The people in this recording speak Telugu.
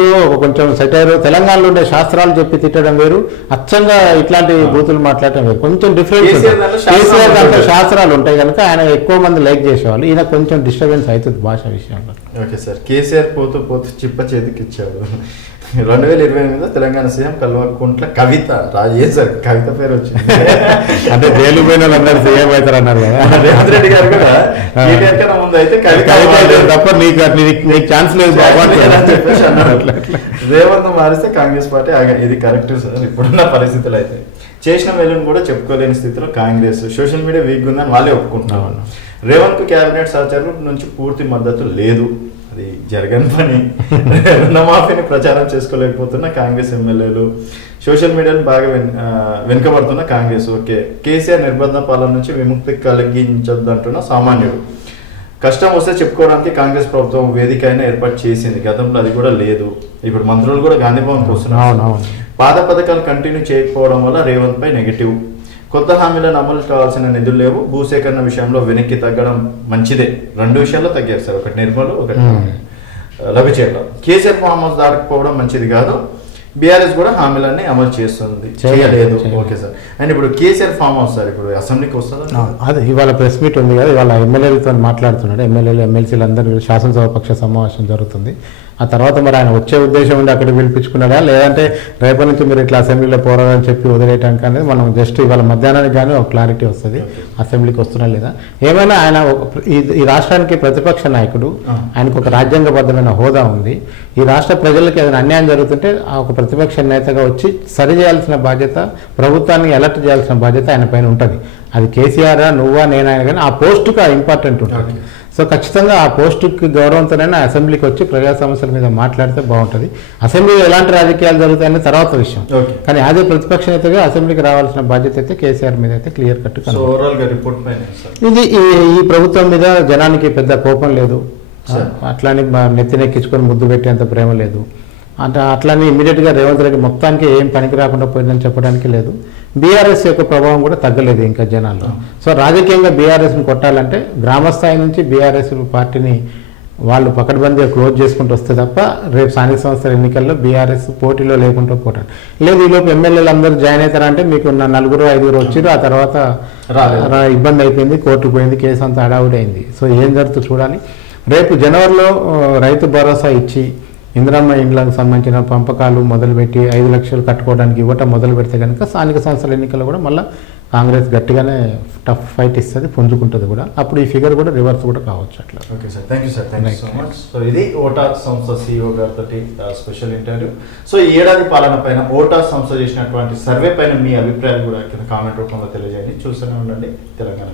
బూతు కొంచెం సెటైర్, తెలంగాణలో ఉండే శాస్త్రాలు చెప్పి తిట్టడం వేరు, అచ్చంగా ఇట్లాంటి బూతులు మాట్లాడటం వేరు, కొంచెం డిఫరెన్స్. కేసీఆర్ దాంట్లో శాస్త్రాలు ఉంటాయి కనుక ఆయన ఎక్కువ మంది లైక్ చేసేవాళ్ళు, ఈయన కొంచెం డిస్టర్బెన్స్ అవుతుంది భాష విషయంలో. ఓకే సార్, కేసీఆర్ పోతూ పోతూ చిప్ప చేతికి ఇచ్చాడు. 2028 తెలంగాణ సీఎం కల్వకుంట్ల కవిత ఏం సార్ కవిత పేరు వచ్చింది అంటే జైలు పోయిన వాళ్ళందరూ సీఎం అవుతారు అన్నారు కదా. రేవంత్ రెడ్డి గారు కూడా కేటీఆర్ కన్నా ముందు అయితే కవిత తప్ప నీకు ఛాన్స్ లేదు అని చెప్పేసి అన్నారు. రేవంత్ మారిస్తే కాంగ్రెస్ పార్టీ ఇది కరెక్ట్ సార్ ఇప్పుడున్న పరిస్థితులు అయితే. చేసిన మేలును కూడా చెప్పుకోలేని స్థితిలో కాంగ్రెస్, సోషల్ మీడియా వీక్ ఉందని వాళ్ళే ఒప్పుకుంటున్నారు. రేవంత్ కు కేబినెట్ సహచరుల నుంచి పూర్తి మద్దతు లేదు, అది జరగని పని. రుణమాఫీని ప్రచారం చేసుకోలేకపోతున్న కాంగ్రెస్ ఎమ్మెల్యేలు, సోషల్ మీడియాను బాగా వెనుకబడుతున్న కాంగ్రెస్. ఓకే, కేసీఆర్ నిర్బంధ పాలన నుంచి విముక్తి కలిగించొద్దంటున్న సామాన్యుడు. కష్టం వస్తే చెప్పుకోవడానికి కాంగ్రెస్ ప్రభుత్వం వేదిక అయినా ఏర్పాటు చేసింది, గతంలో అది కూడా లేదు. ఇప్పుడు మంత్రులు కూడా గాంధీ భవన్కి వస్తున్నారు. పాత పథకాలు కంటిన్యూ చేయకపోవడం వల్ల రేవంత్ పై నెగిటివ్. కొత్త హామీలను అమలు కావాల్సిన నిధులు లేవు. భూసేకరణ విషయంలో వెనక్కి తగ్గడం మంచిదే. 2 విషయాల్లో తగ్గారు సార్, ఒకటి నిర్మల్, ఒకటి లభిచేయడం. కేసీఆర్ ఫామ్ హౌస్ దాటకపోవడం మంచిది కాదు. బీఆర్ఎస్ కూడా హామీలన్నీ అమలు చేస్తుంది, చేయలేదు. ఓకే సార్, అండ్ ఇప్పుడు కేసీఆర్ ఫామ్ హౌస్ సార్ ఇప్పుడు అసెంబ్లీకి వస్తుందా? అదే ఇవాళ ప్రెస్ మీట్ ఉంది కదా, ఇవాళ ఎమ్మెల్యేలతో మాట్లాడుతున్నాడు. ఎమ్మెల్యేలు ఎమ్మెల్సీలు అందరూ శాసనసభ పక్ష సమావేశం జరుగుతుంది. ఆ తర్వాత మరి ఆయన వచ్చే ఉద్దేశం ఉండి అక్కడ పిలిపించుకున్నాడా, లేదంటే రేపటి నుంచి మీరు ఇట్లా అసెంబ్లీలో పోరాడని చెప్పి వదిలేయటానికి అనేది మనం జస్ట్ ఇవాళ మధ్యాహ్నానికి కానీ ఒక క్లారిటీ వస్తుంది అసెంబ్లీకి వస్తున్నా లేదా. ఏమైనా ఆయన ఈ రాష్ట్రానికి ప్రతిపక్ష నాయకుడు, ఆయనకు ఒక రాజ్యాంగబద్ధమైన హోదా ఉంది. ఈ రాష్ట్ర ప్రజలకు ఏదైనా అన్యాయం జరుగుతుంటే ఒక ప్రతిపక్ష నేతగా వచ్చి సరి చేయాల్సిన బాధ్యత, ప్రభుత్వాన్ని అలర్ట్ చేయాల్సిన బాధ్యత ఆయన పైన ఉంటుంది. అది కేసీఆర్ నువ్వా నేనా కానీ ఆ పోస్టుకు ఇంపార్టెంట్ ఉంటుంది. సో ఖచ్చితంగా ఆ పోస్టుకి గౌరవంతోనైనా అసెంబ్లీకి వచ్చి ప్రజా సమస్యల మీద మాట్లాడితే బాగుంటుంది. అసెంబ్లీలో ఎలాంటి రాజకీయాలు జరుగుతాయని తర్వాత విషయం, కానీ అదే ప్రతిపక్ష నేతగా అసెంబ్లీకి రావాల్సిన బాధ్యత అయితే కేసీఆర్ మీద అయితే క్లియర్ కట్. ఇది ఈ ప్రభుత్వం మీద జనానికి పెద్ద కోపం లేదు, అట్లాని నెత్తినెక్కించుకొని ముద్దు పెట్టేంత ప్రేమ లేదు. అంటే అట్లని ఇమీడియట్గా రేవంత్ రెడ్డి మొత్తానికి ఏం పనికి రాకుండా పోయిందని చెప్పడానికి లేదు. బీఆర్ఎస్ యొక్క ప్రభావం కూడా తగ్గలేదు ఇంకా జనాల్లో. సో రాజకీయంగా బీఆర్ఎస్ని కొట్టాలంటే గ్రామస్థాయి నుంచి బీఆర్ఎస్ పార్టీని వాళ్ళు పకడ్బందీగా క్లోజ్ చేసుకుంటూ వస్తే తప్ప రేపు స్థానిక సంస్థల ఎన్నికల్లో బీఆర్ఎస్ పోటీలో లేకుండా పోతారు. లేదు ఈలోపు ఎమ్మెల్యేలు అందరూ జాయిన్ అవుతారంటే మీకు 4-5 వచ్చారు, ఆ తర్వాత ఇబ్బంది అయిపోయింది, కోర్టుకు పోయింది, కేసు అంతా హడావుడి అయింది. సో ఏం జరుగుతుందో చూడాలి. రేపు జనవరిలో రైతు భరోసా ఇచ్చి ఇందిరమ్మ ఇండ్లకు సంబంధించిన పంపకాలు మొదలుపెట్టి 5 లక్షలు కట్టుకోవడానికి ఇవ్వటం మొదలు పెడితే కనుక స్థానిక సంస్థల ఎన్నికల్లో కూడా మళ్ళీ కాంగ్రెస్ గట్టిగానే టఫ్ ఫైట్ ఇస్తుంది, పుంజుకుంటుంది కూడా. అప్పుడు ఈ ఫిగర్ కూడా రివర్స్ కూడా కావచ్చు అట్లా. Okay sir, thank you sir, thank you so much. So ఇది ఓటార్ సంస్థ CEO గారితో స్పెషల్ ఇంటర్వ్యూ. సో ఈ ఏడాది పాలన పైన ఓటార్ సంస్థ చేసినటువంటి సర్వే పైన మీ అభిప్రాయాలు కూడా కింద కామెంట్ రూపంలో తెలియజేయండి. చూస్తూనే ఉండండి తెలంగాణ.